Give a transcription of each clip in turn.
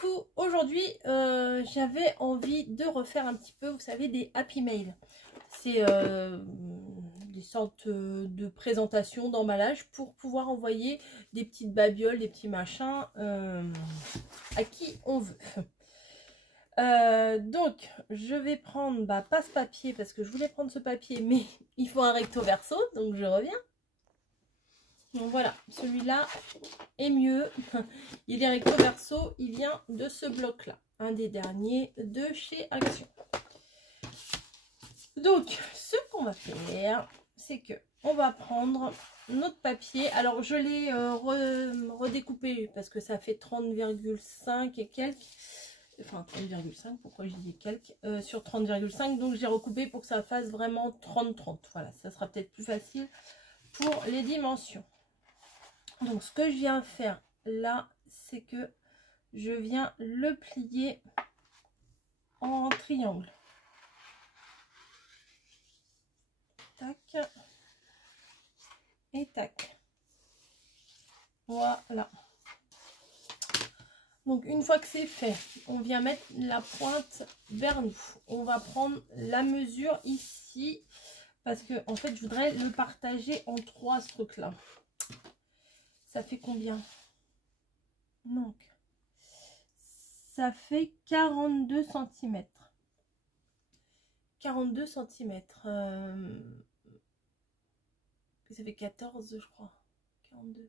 coup, aujourd'hui, j'avais envie de refaire un petit peu, vous savez, des happy mail. C'est des sortes de présentations, d'emballage pour pouvoir envoyer des petites babioles, des petits machins à qui on veut. Donc, je vais prendre, pas ce papier parce que je voulais prendre ce papier, mais il faut un recto verso, donc je reviens. Donc voilà, celui-là est mieux. Il est recto verso, il vient de ce bloc-là, un des derniers de chez Action. Donc, ce qu'on va faire, c'est que on va prendre notre papier. Alors, je l'ai redécoupé parce que ça fait 30,5 et quelques. Enfin, 30,5, pourquoi je dis quelques sur 30,5. Donc, j'ai recoupé pour que ça fasse vraiment 30-30. Voilà, ça sera peut-être plus facile pour les dimensions. Donc, ce que je viens faire là, c'est que je viens le plier en triangle. Tac. Et tac. Voilà. Donc, une fois que c'est fait, on vient mettre la pointe vers nous. On va prendre la mesure ici. Parce que, en fait, je voudrais le partager en 3, ce truc-là. Ça fait combien? Donc, ça fait 42 cm. 42 cm. Ça fait 14, je crois. 42.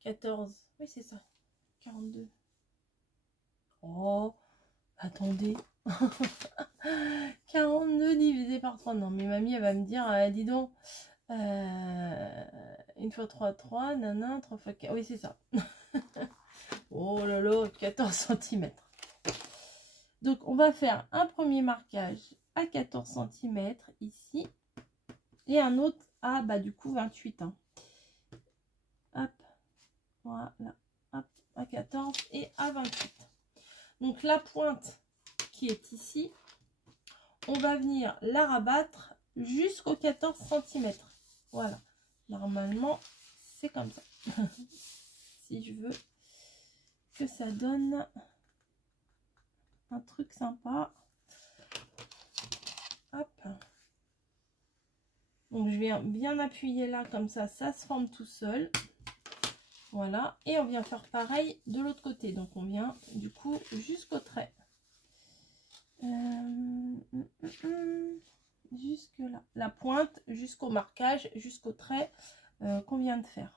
14. Oui, c'est ça. 42. Oh, attendez. 42 divisé par 3. Non, mais mamie, elle va me dire, dis donc, 1 fois 3, 3, nana, 3 fois 4. Oui, c'est ça. Oh là là, 14 cm. Donc, on va faire un premier marquage à 14 cm ici. Et un autre à, du coup, 28. Hein. Hop, voilà. Hop, à 14 et à 28. Donc, la pointe qui est ici, on va venir la rabattre jusqu'aux 14 cm. Voilà. Normalement, c'est comme ça. Si je veux que ça donne un truc sympa. Hop. Donc, je viens bien appuyer là, comme ça, ça se forme tout seul. Voilà. Et on vient faire pareil de l'autre côté. Donc, on vient du coup jusqu'au trait. Jusque là. La pointe jusqu'au marquage, jusqu'au trait qu'on vient de faire.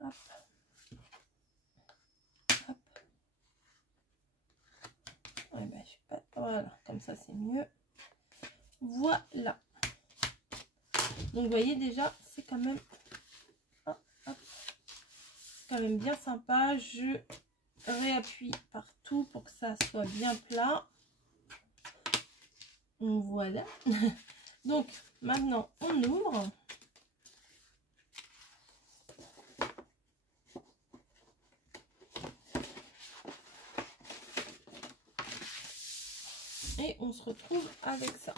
Hop. Hop. Ouais, je sais pas. Voilà, comme ça c'est mieux. Voilà. Donc vous voyez déjà, c'est quand même, quand même bien sympa. Je réappuie partout pour que ça soit bien plat. Voilà. Donc maintenant on ouvre. Et on se retrouve avec ça.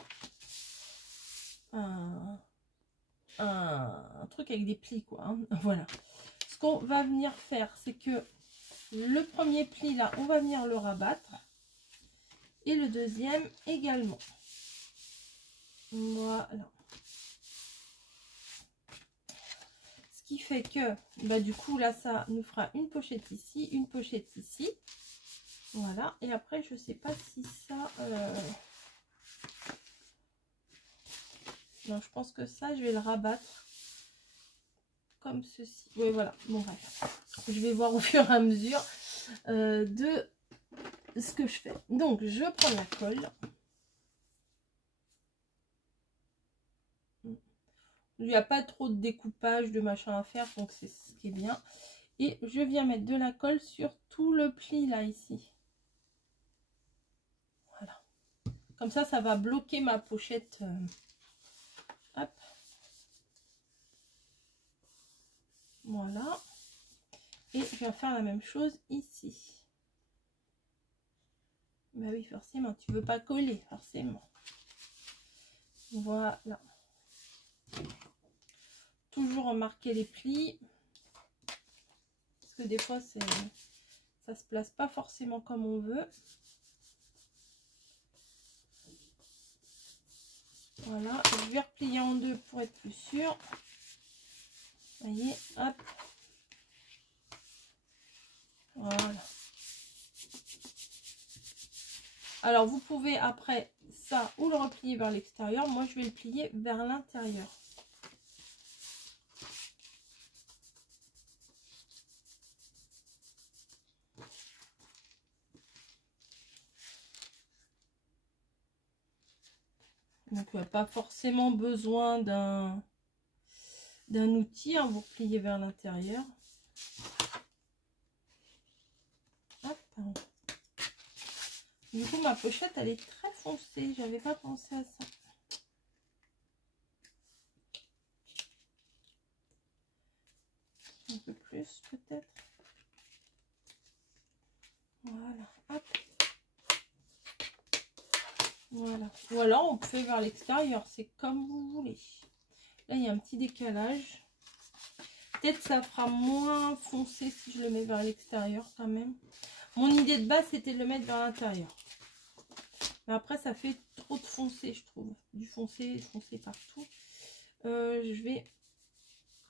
Un truc avec des plis, quoi. Hein. Voilà. Ce qu'on va venir faire, c'est que le premier pli, là, on va venir le rabattre. Et le deuxième également. Voilà. Ce qui fait que, du coup, là, ça nous fera une pochette ici, une pochette ici. Voilà. Et après, je sais pas si ça... Non, je pense que ça, je vais le rabattre comme ceci. Oui, voilà. Bon, bref. Je vais voir au fur et à mesure de ce que je fais. Donc, je prends la colle. Il n'y a pas trop de découpage, de machin à faire, donc c'est ce qui est bien. Et je viens mettre de la colle sur tout le pli, là, ici. Voilà. Comme ça, ça va bloquer ma pochette. Hop. Voilà. Et je vais faire la même chose ici. Bah oui, forcément, tu veux pas coller, forcément. Voilà. Toujours remarquer les plis. Parce que des fois, ça se place pas forcément comme on veut. Voilà, je vais replier en deux pour être plus sûr. Vous voyez, hop. Voilà. Alors, vous pouvez après ça ou le replier vers l'extérieur. Moi, je vais le plier vers l'intérieur. Donc, pas forcément besoin d'un outil, hein, vous repliez vers l'intérieur. Du coup, ma pochette, elle est très foncée. J'avais pas pensé à ça. Un peu plus, peut-être. Voilà. Hop. Voilà. Ou alors, on fait vers l'extérieur. C'est comme vous voulez. Là, il y a un petit décalage. Peut-être ça fera moins foncé si je le mets vers l'extérieur quand même. Mon idée de base, c'était de le mettre vers l'intérieur. Mais après, ça fait trop de foncé, je trouve. Du foncé partout. Je vais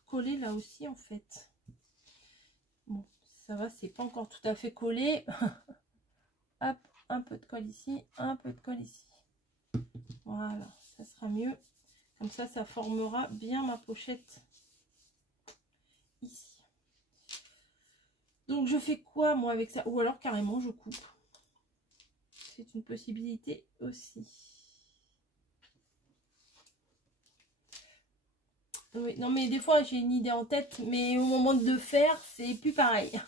coller là aussi, en fait. Bon, ça va, c'est pas encore tout à fait collé. Hop, un peu de colle ici, un peu de colle ici. Voilà, ça sera mieux. Comme ça, ça formera bien ma pochette ici. Donc, je fais quoi, moi, avec ça? Ou alors, carrément, je coupe. C'est une possibilité aussi. Oui, non, mais des fois, j'ai une idée en tête, mais au moment de faire, c'est plus pareil.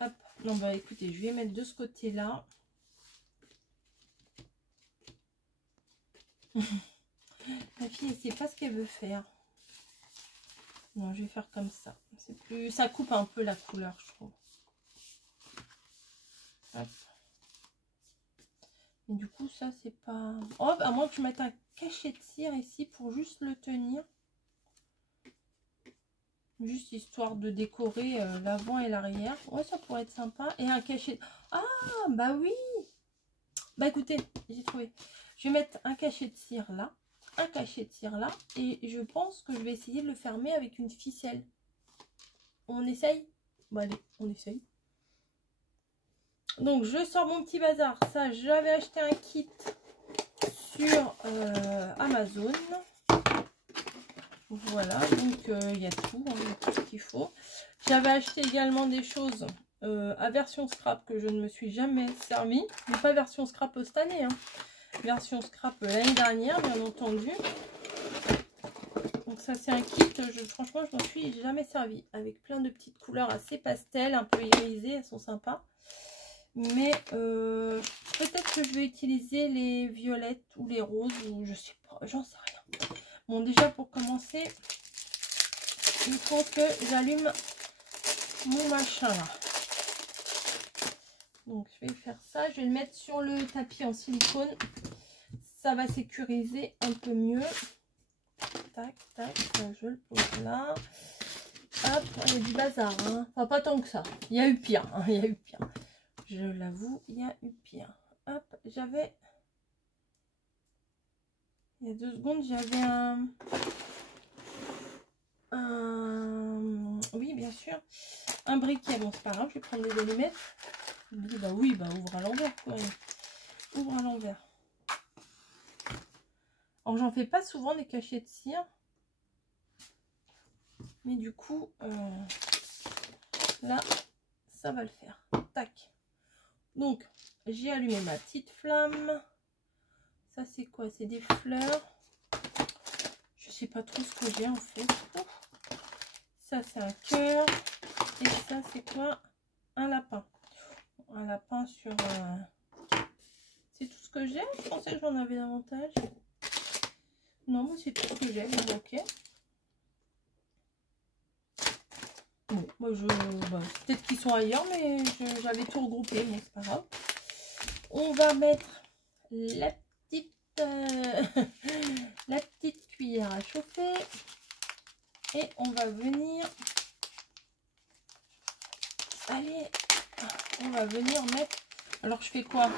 Hop. Non, bah, écoutez, je vais mettre de ce côté-là. Ma fille, elle sait pas ce qu'elle veut faire. Non, je vais faire comme ça. C'est plus, ça coupe un peu la couleur, je trouve. Hop. Et du coup, ça, c'est pas... Oh, à moins que je mette un cachet de cire ici pour juste le tenir. Juste histoire de décorer l'avant et l'arrière. Ouais, ça pourrait être sympa. Et un cachet... Ah, bah oui. Bah écoutez, j'ai trouvé. Je vais mettre un cachet de cire là. Un cachet de cire là. Et je pense que je vais essayer de le fermer avec une ficelle. On essaye? Bah allez, on essaye. Donc, je sors mon petit bazar. Ça, j'avais acheté un kit sur Amazon. Voilà, donc il y a tout, hein, il y a tout ce qu'il faut. J'avais acheté également des choses à version scrap que je ne me suis jamais servi. Mais pas version scrap cette année, hein. Version scrap l'année dernière, bien entendu. Donc ça, c'est un kit, franchement, je m'en suis jamais servi. Avec plein de petites couleurs assez pastel, un peu irisées, elles sont sympas. Mais peut-être que je vais utiliser les violettes ou les roses, ou je sais pas, j'en sais rien. Bon, déjà pour commencer, il faut que j'allume mon machin là. Donc je vais faire ça, je vais le mettre sur le tapis en silicone. Ça va sécuriser un peu mieux. Tac, tac, je le pose là. Hop, il y a du bazar, hein. Enfin pas tant que ça. Il y a eu pire, hein. Il y a eu pire. Je l'avoue, il y a eu pire. Hop, j'avais... Il y a 2 secondes, j'avais oui, bien sûr. Un briquet. Bon, c'est pas grave, je vais prendre des allumettes. Bah oui, bah ouvre à l'envers, quoi. Ouvre à l'envers. Alors, j'en fais pas souvent des cachets de cire. Mais du coup, là, ça va le faire. Tac. Donc, j'ai allumé ma petite flamme. Ça, c'est quoi? C'est des fleurs. Je sais pas trop ce que j'ai en fait. Ça, c'est un cœur. Et ça, c'est quoi? Un lapin. Un lapin sur... C'est tout ce que j'ai? Je pensais que j'en avais davantage. Non, moi, c'est tout ce que j'ai. Ok. Bon, moi, bah, peut-être qu'ils sont ailleurs, mais j'avais tout regroupé. Mais c'est pas grave. On va mettre la petite... la petite cuillère à chauffer. Et on va venir Allez, on va venir mettre... Alors, je fais quoi?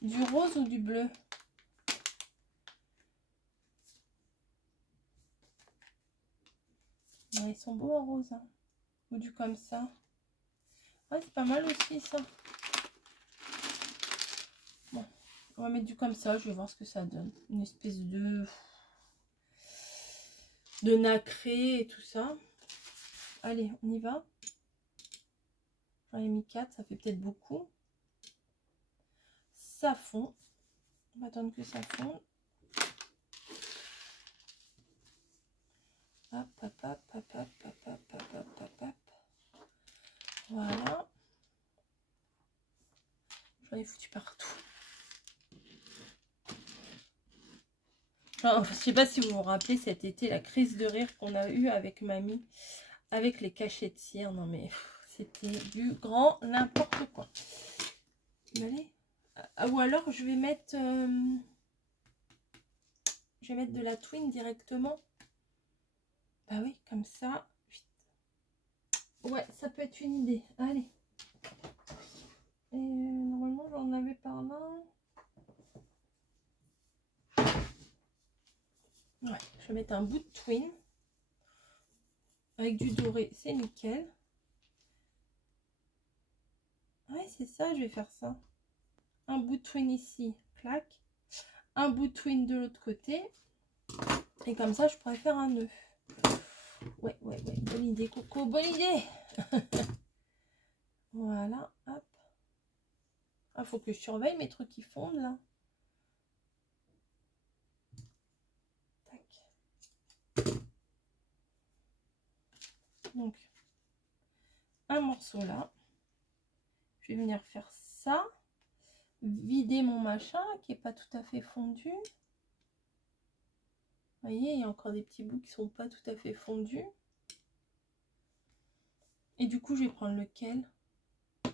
Du rose ou du bleu? Ouais, ils sont beaux en rose. Hein. Ou du comme ça. Ouais, c'est pas mal aussi, ça. Bon, on va mettre du comme ça. Je vais voir ce que ça donne. Une espèce de nacré et tout ça. Allez, on y va. J'en ai mis 4, ça fait peut-être beaucoup. Ça fond. On va attendre que ça fonde. Hop, hop, hop, hop, hop, hop, hop, hop, hop, hop, hop. Voilà. J'en ai foutu partout. Alors, je sais pas si vous vous rappelez cet été, la crise de rire qu'on a eue avec mamie, avec les cachets de cire. Non mais c'était du grand n'importe quoi. Allez. Ou alors je vais mettre de la twine directement. Bah oui, comme ça. Ouais, ça peut être une idée. Allez. Et normalement, j'en avais par là. Ouais, je vais mettre un bout de twine. Avec du doré, c'est nickel. Ouais, c'est ça, je vais faire ça. Un bout de twine ici, clac. Un bout de twine de l'autre côté. Et comme ça, je pourrais faire un nœud. Ouais, bonne idée, Coco, bonne idée. Voilà, hop. Ah, faut que je surveille mes trucs qui fondent, là. Tac. Donc, un morceau là. Je vais venir faire ça. Vider mon machin qui est pas tout à fait fondu. Vous voyez, il y a encore des petits bouts qui sont pas tout à fait fondus. Et du coup, je vais prendre lequel? Je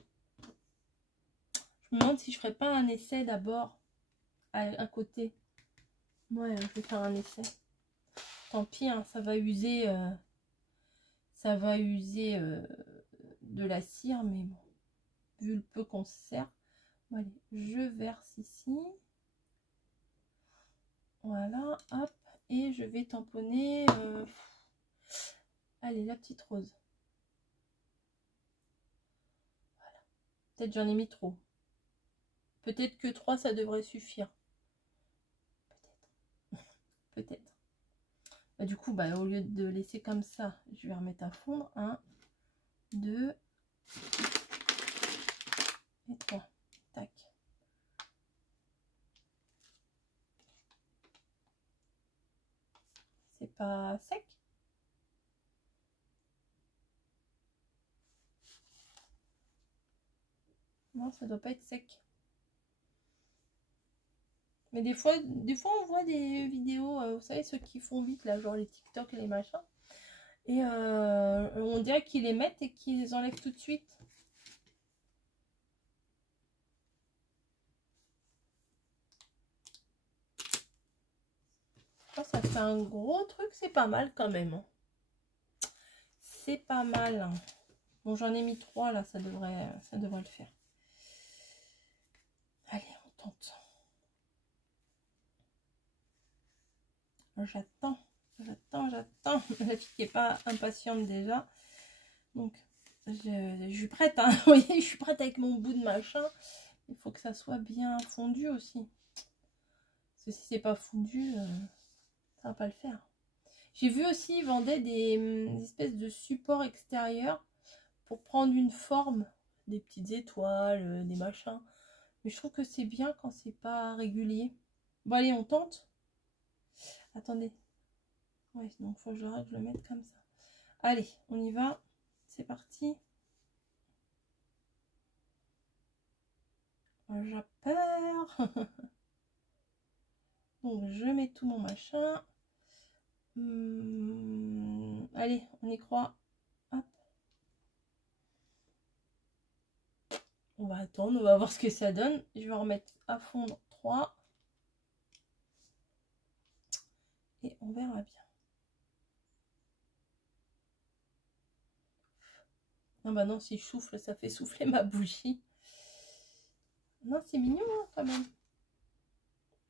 me demande si je ferais pas un essai d'abord à côté. Ouais, je vais faire un essai. Tant pis, hein, ça va user de la cire, mais bon, vu le peu qu'on se sert. Bon, allez, je verse ici. Voilà, hop, et je vais tamponner. Allez, la petite rose. Voilà. Peut-être j'en ai mis trop. Peut-être que 3, ça devrait suffire. Peut-être. Peut-être. Bah, du coup, bah, au lieu de laisser comme ça, je vais remettre à fondre. 1, 2 et 3. Tac. C'est pas sec? Non, ça doit pas être sec. Mais des fois on voit des vidéos, vous savez, ceux qui font vite, là, genre les TikTok et les machins. Et on dirait qu'ils les mettent et qu'ils les enlèvent tout de suite. Oh, ça fait un gros truc, c'est pas mal quand même. Hein. C'est pas mal. Hein. Bon, j'en ai mis 3 là, ça devrait le faire. Allez, on tente. J'attends. La fille qui est pas impatiente déjà. Donc, je suis prête. Hein. Vous voyez, je suis prête avec mon bout de machin. Il faut que ça soit bien fondu aussi. Parce que si c'est pas fondu, ça va pas le faire. J'ai vu aussi, ils vendaient des espèces de supports extérieurs pour prendre une forme. Des petites étoiles, des machins. Mais je trouve que c'est bien quand c'est pas régulier. Bon, allez, on tente. Attendez. Ouais, donc faut que je le mette comme ça. Allez, on y va. C'est parti. J'ai peur. Donc, je mets tout mon machin. Allez, on y croit. Hop. On va attendre, on va voir ce que ça donne. Je vais remettre à fondre 3. Et on verra bien. Ah bah non, si je souffle, ça fait souffler ma bougie. Non, c'est mignon hein, quand même.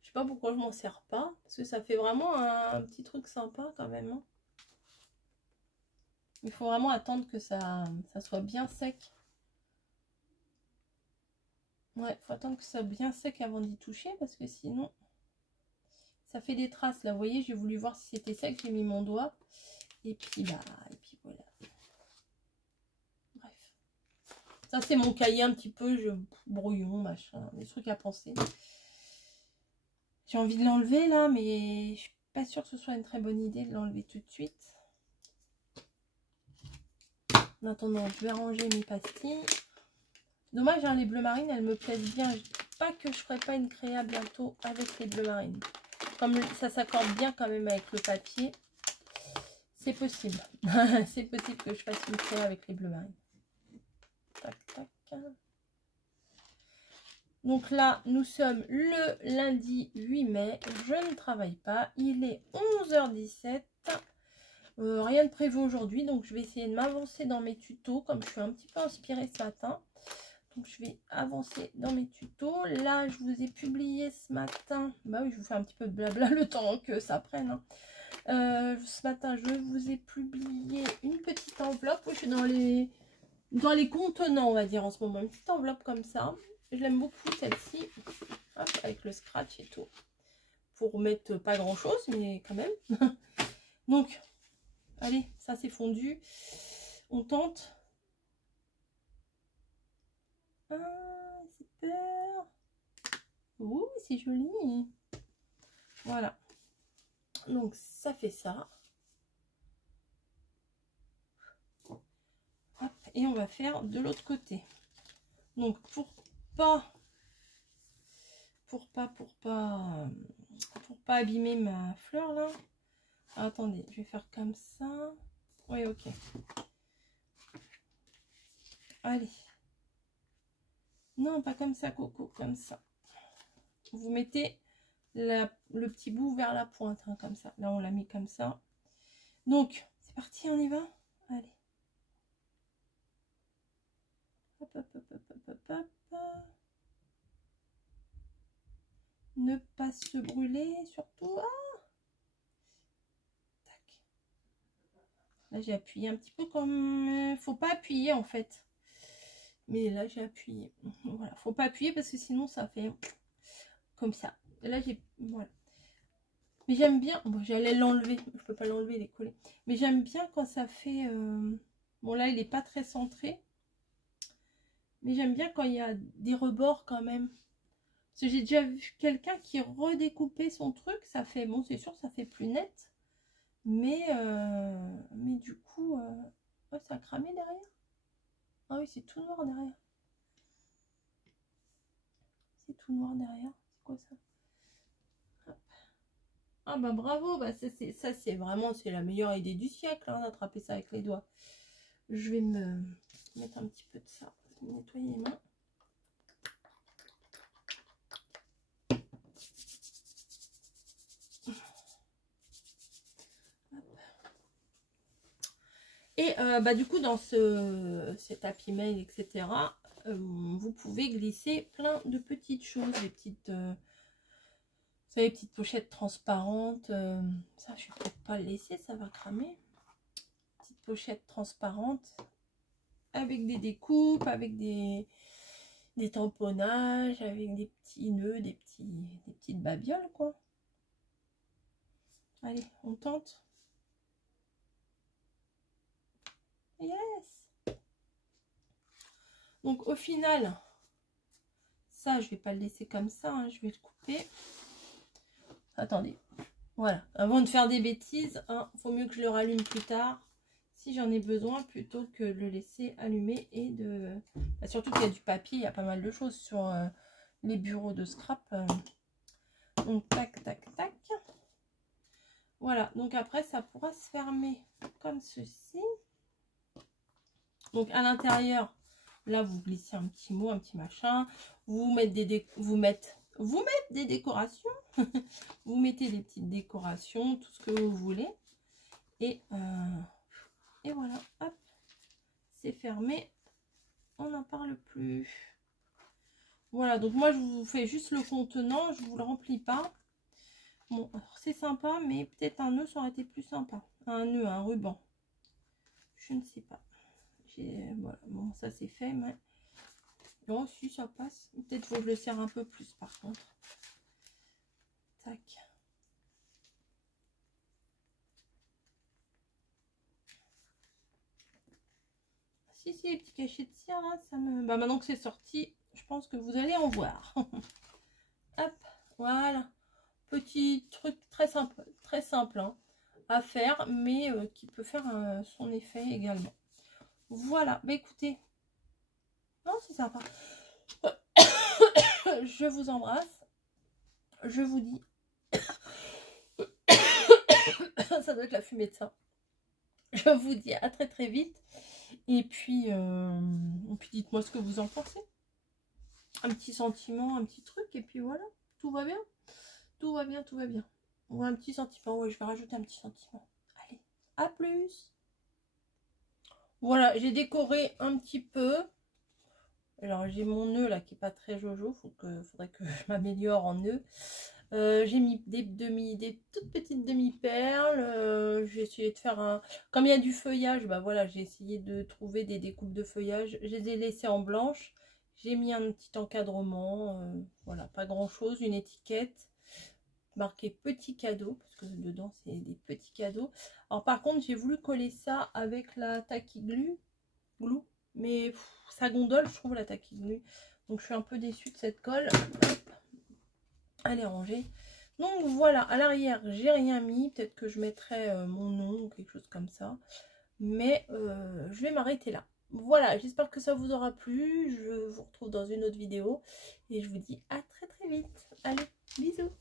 Je sais pas pourquoi je m'en sers pas. Parce que ça fait vraiment un petit truc sympa quand même. Hein. Il faut vraiment attendre que ça soit bien sec. Ouais, faut attendre que ça soit bien sec avant d'y toucher. Parce que sinon, ça fait des traces. Là, vous voyez, j'ai voulu voir si c'était sec. J'ai mis mon doigt. Et puis, bah, et puis voilà. Bref. Ça, c'est mon cahier un petit peu brouillon, machin. Des trucs à penser. J'ai envie de l'enlever là, mais je suis pas sûre que ce soit une très bonne idée de l'enlever tout de suite. En attendant, je vais ranger mes pastilles. Dommage, hein, les bleues marines, elles me plaisent bien. Je dis pas que je ferai pas une créa bientôt avec les bleues marines. Comme ça s'accorde bien quand même avec le papier, c'est possible. C'est possible que je fasse une créa avec les bleues marines. Tac, tac. Donc là, nous sommes le lundi 8 mai. Je ne travaille pas. Il est 11h17. Rien de prévu aujourd'hui. Donc, je vais essayer de m'avancer dans mes tutos. Comme je suis un petit peu inspirée ce matin. Donc, je vais avancer dans mes tutos. Là, je vous ai publié ce matin. Bah oui, je vous fais un petit peu de blabla le temps que ça prenne. Hein. Ce matin, je vous ai publié une petite enveloppe. Je suis dans les contenants, on va dire, en ce moment. Une petite enveloppe comme ça. Je l'aime beaucoup celle-ci, avec le scratch et tout, pour mettre pas grand chose, mais quand même. Donc, allez, ça c'est fondu. On tente. Ah, c'est peur. Ouh, c'est joli. Voilà. Donc, ça fait ça. Hop, et on va faire de l'autre côté. Donc, pour pas abîmer ma fleur là. Ah, attendez, je vais faire comme ça. Oui, ok. Allez. Non, pas comme ça, Coco, comme ça. Vous mettez le petit bout vers la pointe, hein, comme ça. Là, on l'a mis comme ça. Donc, c'est parti, on y va. Allez. Hop, hop, hop, hop, hop, hop, hop. Ne pas se brûler, surtout. Ah, tac. Là, j'ai appuyé un petit peu comme... Faut pas appuyer, en fait. Mais là, j'ai appuyé. Voilà, faut pas appuyer parce que sinon, ça fait comme ça. Et là, j'ai... Voilà. Mais j'aime bien... Bon, j'allais l'enlever. Je peux pas l'enlever, il est collé. Mais j'aime bien quand ça fait... Bon, là, il est pas très centré. Mais j'aime bien quand il y a des rebords quand même. Parce que j'ai déjà vu quelqu'un qui redécoupait son truc. Ça fait... Bon, c'est sûr, ça fait plus net. Mais du coup... Oh, ça a cramé derrière. Ah oui, c'est tout noir derrière. C'est tout noir derrière. C'est quoi ça? Hop. Ah bah bravo, bah ça c'est vraiment la meilleure idée du siècle, hein, d'attraper ça avec les doigts. Je vais me mettre un petit peu de ça, me nettoyer les mains. Et bah du coup dans cet Happy Mail, etc., vous pouvez glisser plein de petites choses, des petites... Vous savez, petites pochettes transparentes. Ça, je vais peut-être pas le laisser, ça va cramer. Petite pochette transparente avec des découpes, avec des tamponnages, avec des petits nœuds, des petites babioles, quoi. Allez, on tente. Yes! Donc, au final, ça, je vais pas le laisser comme ça, hein, je vais le couper. Attendez, voilà. Avant de faire des bêtises, hein, faut mieux que je le rallume plus tard, si j'en ai besoin, plutôt que de le laisser allumer et de... Bah, surtout qu'il y a du papier, il y a pas mal de choses sur les bureaux de scrap. Donc, tac, tac, tac. Voilà, donc après, ça pourra se fermer comme ceci. Donc, à l'intérieur, là, vous glissez un petit mot, un petit machin. Vous mettez des décorations. Vous mettez des petites décorations, tout ce que vous voulez. Et voilà, hop, c'est fermé, on n'en parle plus. Voilà, donc moi je vous fais juste le contenant, je vous le remplis pas. Bon, c'est sympa, mais peut-être un nœud ça aurait été plus sympa. Un nœud, un ruban. Je ne sais pas. Voilà, bon ça c'est fait, mais non, si ça passe. Peut-être faut que je le serre un peu plus par contre. Tac. Si les petits cachets de cire là, ça me. Bah maintenant que c'est sorti, je pense que vous allez en voir. Hop, voilà. Petit truc très simple hein, à faire, mais qui peut faire son effet également. Voilà, bah écoutez, non c'est sympa. Je vous embrasse. Je vous dis, ça doit être la fumée de ça. Je vous dis à très très vite. Et puis dites-moi ce que vous en pensez. Un petit sentiment, un petit truc, et puis voilà, tout va bien. Tout va bien, tout va bien. Ou un petit sentiment, ouais, je vais rajouter un petit sentiment. Allez, à plus. Voilà, j'ai décoré un petit peu. Alors j'ai mon nœud là qui est pas très jojo, faudrait que je m'améliore en nœud. J'ai mis des toutes petites demi-perles. J'ai essayé de faire un... Comme il y a du feuillage, bah voilà, j'ai essayé de trouver des découpes de feuillage. Je les ai laissées en blanche. J'ai mis un petit encadrement. Voilà, pas grand chose. Une étiquette marqué petit cadeau, parce que dedans c'est des petits cadeaux. Alors par contre, j'ai voulu coller ça avec la tacky glue. Mais ça gondole, je trouve, la tacky glue. Donc je suis un peu déçue de cette colle. Hop. Elle est rangée. Donc voilà, à l'arrière, j'ai rien mis. Peut-être que je mettrai mon nom ou quelque chose comme ça. Mais je vais m'arrêter là. Voilà, j'espère que ça vous aura plu. Je vous retrouve dans une autre vidéo. Et je vous dis à très très vite. Allez, bisous.